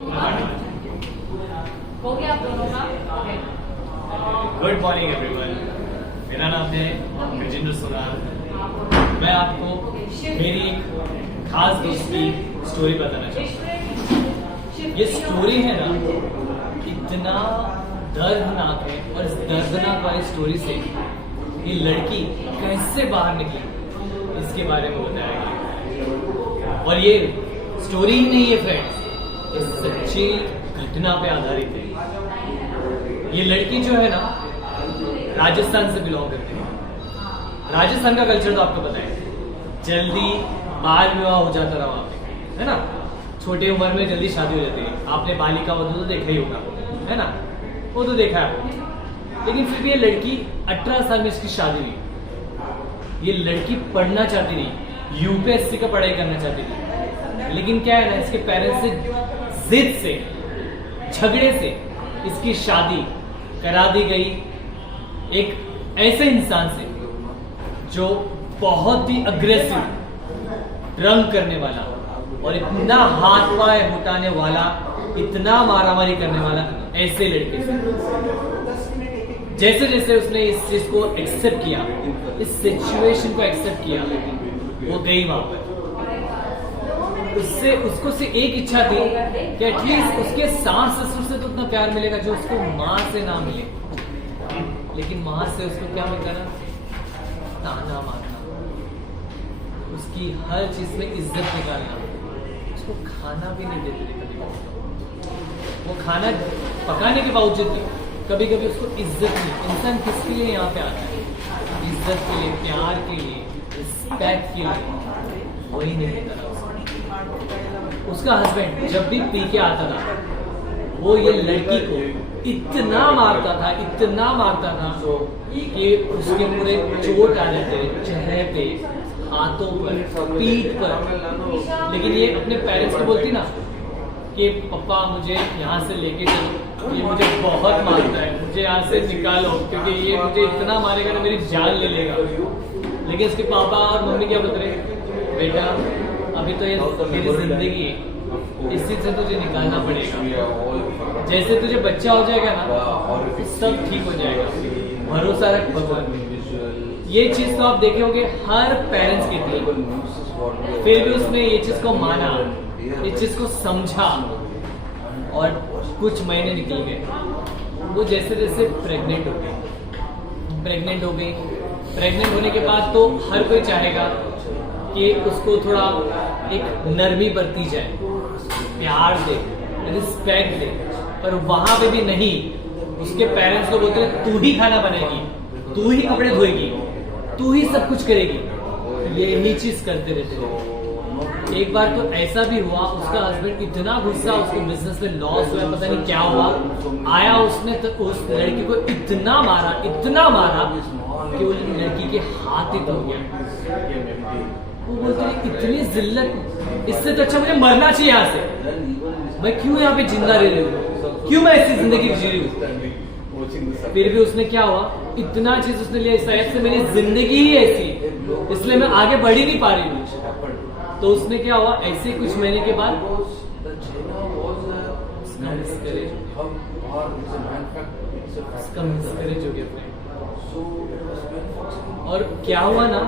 हो गया आप दोनों का? Good morning everyone. मेरा नाम है ब्रिजेंद्र सोनार। मैं आपको मेरी एक खास दोस्त की स्टोरी बताना चाहता हूँ। ये स्टोरी है ना, इतना दर्दनाक है और इस दर्दनाक वाली स्टोरी से ये लड़की कैसे बाहर निकली इसके बारे में बताया गया। और ये स्टोरी ही नहीं है फ्रेंड्स, ये सच्ची घटना पे आधारित है। ये लड़की जो है ना, राजस्थान से बिलोंग करती है। राजस्थान का कल्चर तो आपको पता है, जल्दी बाल विवाह हो जाता रहा वहां पे, है ना। छोटे उम्र में जल्दी शादी हो जाती है। आपने बालिका वधू तो देखा ही होगा, है ना, वो तो देखा है। लेकिन फिर भी ये लड़की 18 साल में इसकी शादी हुई। ये लड़की पढ़ना चाहती थी, यूपीएससी का पढ़ाई करना चाहती थी। लेकिन क्या है ना, इसके पेरेंट्स से जिद से, झगड़े से इसकी शादी करा दी गई एक ऐसे इंसान से जो बहुत ही अग्रेसिव, ड्रंक करने वाला और इतना हाथ पाए उठाने वाला, इतना मारामारी करने वाला ऐसे लड़के से। जैसे जैसे उसने इस चीज को एक्सेप्ट किया, इस सिचुएशन को एक्सेप्ट किया, वो गई वहां पर। उसको से एक इच्छा थी कि एटलीस्ट उसके सास ससुर से तो उतना प्यार मिलेगा जो उसको माँ से ना मिले। लेकिन माँ से उसको क्या मिलता ना, ताना मारना, उसकी हर चीज में इज्जत निकालना। उसको खाना भी नहीं देते थे कभी। वो खाना पकाने के बावजूद भी कभी कभी उसको इज्जत नहीं। इंसान किसके लिए यहाँ पे आता है? इज्जत के लिए, प्यार के लिए, रिस्पेक्ट के लिए। वही नहीं देता था उसका हस्बैंड। जब भी पी के आता था, वो ये लड़की को इतना मारता था, इतना मारता था कि उसके पूरे चोट आ जाते, चेहरे पे, हाथों पर, पीठ पर। लेकिन ये अपने पेरेंट्स को बोलती ना कि पापा मुझे यहाँ से लेके चलो, ये मुझे बहुत मारता है, मुझे यहाँ से निकालो, क्योंकि ये मुझे इतना मारेगा ना मेरी जान ले लेगा। लेकिन उसके पापा और मम्मी क्या बोल रहे, बेटा अभी तो ये मेरी जिंदगी है, इसी से तुझे निकालना पड़ेगा। जैसे तुझे बच्चा हो जाएगा ना, सब ठीक हो जाएगा, भरोसा रख भगवान। ये चीज तो आप देखे होंगे हर पेरेंट्स के लिए। फिर भी उसने ये चीज को माना, ये चीज को समझा, और कुछ महीने निकल गए। वो जैसे जैसे प्रेग्नेंट हो गई। प्रेग्नेंट होने के बाद तो हर कोई चाहेगा कि उसको थोड़ा एक नरमी बरती जाए, प्यार दे, रिस्पेक्ट दे। पर वहां पे भी नहीं, उसके पेरेंट्स को बोलते हैं तू ही खाना बनाएगी, तू ही कपड़े धोएगी, तू ही सब कुछ करेगी। यही चीज करते रहते थे। एक बार तो ऐसा भी हुआ, उसका हस्बैंड इतना गुस्सा, उसके बिजनेस में लॉस हुआ, पता नहीं क्या हुआ, आया उसने तो उस लड़की को इतना मारा कि वो लड़की के हाथ ही टूट गए। वो बोलते हैं इतनी जिल्लत, इससे तो अच्छा मुझे मरना चाहिए यहाँ से। मैं क्यों यहाँ पे जिंदा रह रही हूँ, क्यों मैं ऐसी जिंदगी जी रही हूँ। फिर भी उसने क्या हुआ, इतना चीज उसने लिया, शायद से मेरी जिंदगी ही ऐसी, इसलिए मैं आगे बढ़ ही नहीं पा रही हूँ। तो उसने क्या हुआ, ऐसे कुछ महीने के बाद उसका मिसकैरेज हो गया। और क्या हुआ ना,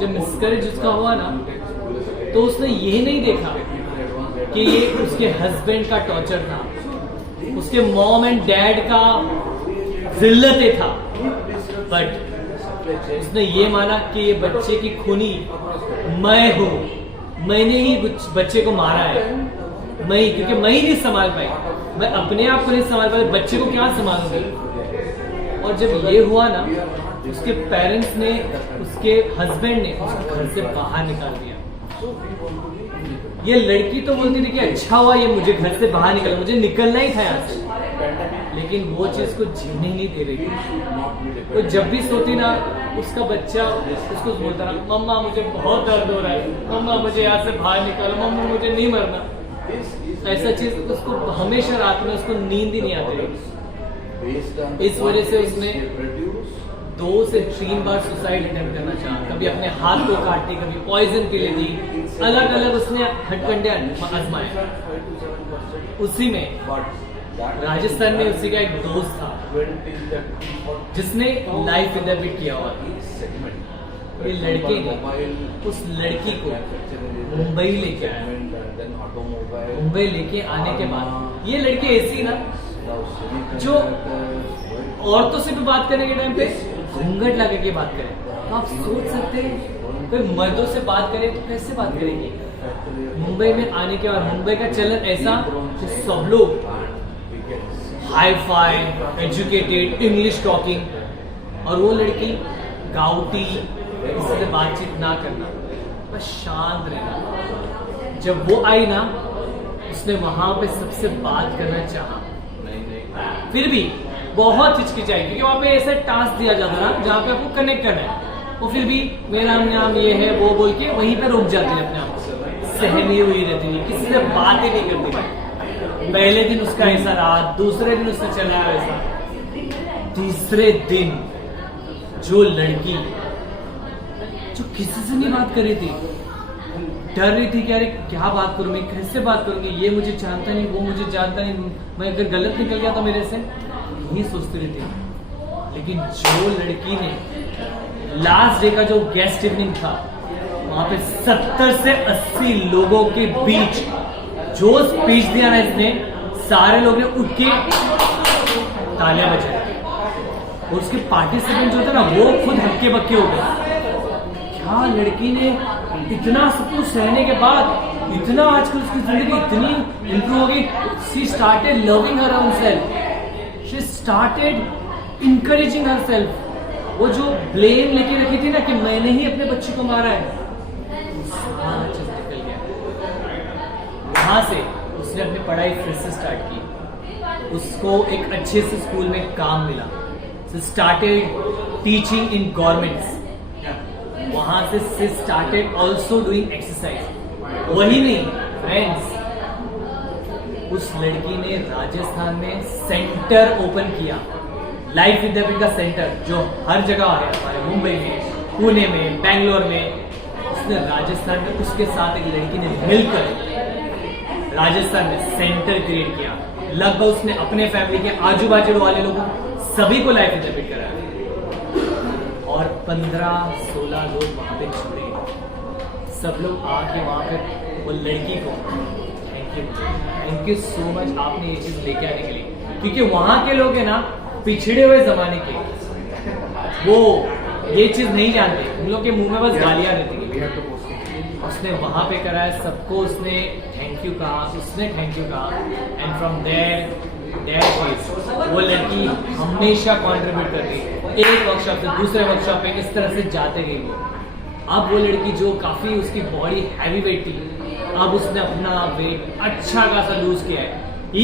जब मिसकैरेज उसका हुआ ना, तो उसने ये नहीं देखा कि ये उसके हस्बैंड का टॉर्चर था, उसके मॉम एंड डैड का जिल्लतें था। बट उसने ये माना कि ये बच्चे की खूनी मैं हूं, मैंने ही बच्चे को मारा है, क्योंकि मैं ही नहीं संभाल पाई, मैं अपने आप को नहीं संभाल पाई, बच्चे को क्या संभालूंगी। और जब ये हुआ ना, उसके पेरेंट्स ने, उसके हस्बैंड ने उसको घर से बाहर निकाल दिया। ये लड़की तो बोलती थी कि अच्छा हुआ ये मुझे घर से बाहर निकला, मुझे निकलना ही था यहाँ से। लेकिन वो चीज को जीने ही नहीं दे रही थी। वो जब भी सोती ना, उसका बच्चा उसको बोलता ना, मम्मा मुझे बहुत दर्द हो रहा है, मम्मा मुझे यहाँ से बाहर निकालो, मम्मा मुझे नहीं मरना। ऐसा चीज उसको हमेशा रात में उसको नींद ही नहीं आती। इस वजह से उसने 2 से 3 बार सुसाइड अटेम्प्ट करना चाहा, कभी अपने हाथ को काटी, कभी पॉइजन पी लेती, अलग अलग उसने हथकंडे आजमाए। उसी में राजस्थान में उसी का एक दोस्त था जिसने लाइफ विदाउट किया हुआ था। ये लड़के ने उस लड़की को मुंबई लेके आया। मुंबई लेके आने के बाद ये लड़की ऐसी ना जो औरतों से भी बात करने के टाइम पे घूंघट लगा के बात करे। तो आप सोच सकते हैं कोई मर्दों से बात करे तो कैसे बात करेगी। मुंबई में आने के बाद मुंबई का चलन ऐसा कि सब लोग hi fi educated English talking, और वो लड़की गाउटी, किसी से बातचीत ना करना, बस शांत रहना। जब वो आई ना उसने वहां पे सबसे बात करना चाहा, फिर भी बहुत हिचकिचाई क्योंकि वहां पे ऐसा टास्क दिया जाता ना जहाँ पे आपको कनेक्ट करना है। वो फिर भी मेरा नाम ये है वो बोल के वहीं पे रुक जाती है, अपने आप को सहमी हुई रहती है, किसी से बातें नहीं करती। पहले दिन उसका ऐसा रहा, दूसरे दिन उसने चलाया वैसा, तीसरे दिन जो लड़की जो किसी से नहीं बात कर रही थी, डर रही थी कि अरे क्या बात करूं मैं, कैसे बात करूंगी, ये मुझे जानता नहीं, वो मुझे जानता नहीं, मैं अगर गलत निकल गया तो मेरे से, यही सोचती रही थी। लेकिन जो लड़की ने लास्ट डे का जो गेस्ट इवनिंग था वहां पे 70 से 80 लोगों के बीच जो स्पीच दिया ना इसने, सारे लोग ने उठ के तालियां बजाई और उसके पार्टिसिपेंट जो थे ना वो खुद हक्के बक्के हो गए। क्या लड़की ने इतना सब कुछ सहने के बाद इतना आजकल उसकी जिंदगी इतनी इंप्रूव हो गई। She started loving her own self, she started encouraging her self. वो जो ब्लेम लेके रखी थी ना कि मैंने ही अपने बच्चे को मारा है, सारा चीज निकल गया। वहां से उसने अपनी पढ़ाई फिर से स्टार्ट की, उसको एक अच्छे से स्कूल में काम मिला, स्टार्टेड टीचिंग इन गवर्नमेंट्स। वहां से स्टार्टेड ऑल्सो डूइंग एक्सरसाइज। वही नहीं फ्रेंड्स, उस लड़की ने राजस्थान में सेंटर ओपन किया, लाइफ विद्यापीठ का सेंटर जो हर जगह आ गया, हमारे मुंबई में, पुणे में, बैंगलोर में। उसने राजस्थान में उसके साथ एक लड़की ने मिलकर राजस्थान में सेंटर क्रिएट किया। लगभग उसने अपने फैमिली के आजू बाजू वाले लोगों सभी को लाइफ विद्यापीठ कराया और 15-16 लोग वहां पे जुड़े। सब लोग आके वहां पे वो लड़की को थैंक यू सो मच आपने ये चीज लेके आने के लिए, क्योंकि वहां के लोग है ना पिछड़े हुए जमाने के, वो ये चीज नहीं जानते, उन लोग के मुंह में बस गालियां रहती है। उसने वहां पे कराया, सबको उसने थैंक यू कहा, उसने थैंक यू कहा, एंड फ्रॉम देयर वो लड़की हमेशा कॉन्ट्रीब्यूट कर रही, एक वर्कशॉप से दूसरे वर्कशॉप पे इस तरह से जाते गई वो। अब वो लड़की जो काफी उसकी बॉडी हैवी वेट थी, अब उसने अपना वेट अच्छा खासा लूज किया है।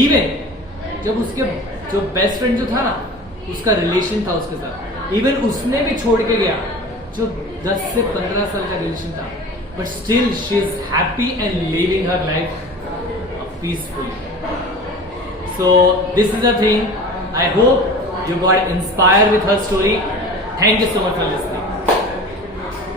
इवन जब उसके जो बेस्ट फ्रेंड जो था ना, उसका रिलेशन था उसके साथ, इवन उसने भी छोड़ के गया, जो 10 से 15 साल का रिलेशन था, but still she is happy and living her life peacefully. So this is the thing. I hope you got inspired with her story. Thank you so much for listening.